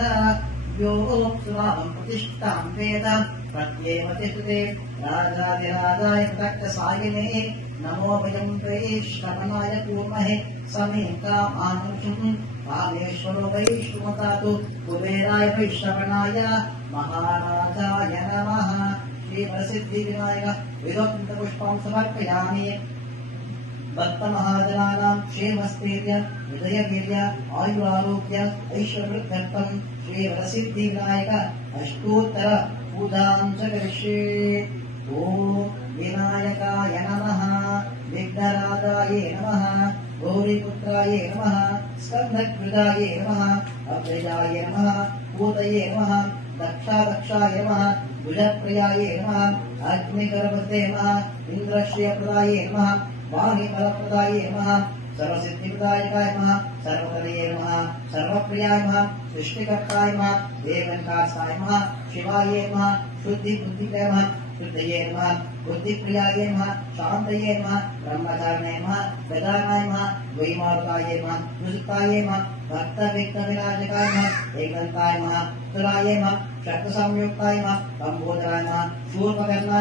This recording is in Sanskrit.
यो सुनामम् प्रतिष्ठाम् वेद प्रत्येव तिष्ठते राजाधिराजाय तक्तसायिने नमो वयम् वैश्रवणाय कूर्महे समेकामानुषम् कामेश्वरो वैष्णवतातु कुबेराय वैश्रवणाय महाराजाय नमः। श्रीप्रसिद्धिविनायक विदोक्तपुष्पम् समर्पयामि। भक्तमहाजनानाम् क्षेमस्थैर्य हृदयवीर्य आयुरारोग्य ऐश्वर्यर्थम् श्रीप्रसिद्धिविनायक अष्टोत्तर पूजाम् च करिष्ये। ॐ विनायकाय नमः, विघ्नराजाय नमः, गौरीपुत्राय नमः, स्कन्धकृताय नमः, अभ्रजाय नमः, भूतये नमः, दक्षाय नमः, भुजप्रियाय नमः, अग्निगर्भते नमः, इन्द्रश्रियप्रदाय नमः, वाणीफलप्रदाय नमः, सर्वसिद्धिप्रदायकाय नमः, सर्वतनये नमः, सर्वप्रियाय नमः, सृष्टिकर्ताय नमः, देवकासाय नमः, शिवाय नमः, शुद्धिबुद्धिकाय नमः, शुद्धये नमः, बुद्धिप्रियाय नमः, शान्तये नमः, ब्रह्मचारिणे नमः, वेदानाय नमः, वैमारुताय नमः, दुष्टाय नमः, भक्तविघ्नविनाशकाय नमः, एकदन्ताय नमः, सुराय नमः, शक्तिसंयुक्ताय नमः, लम्बोदराय नमः, शूर्पकर्णाय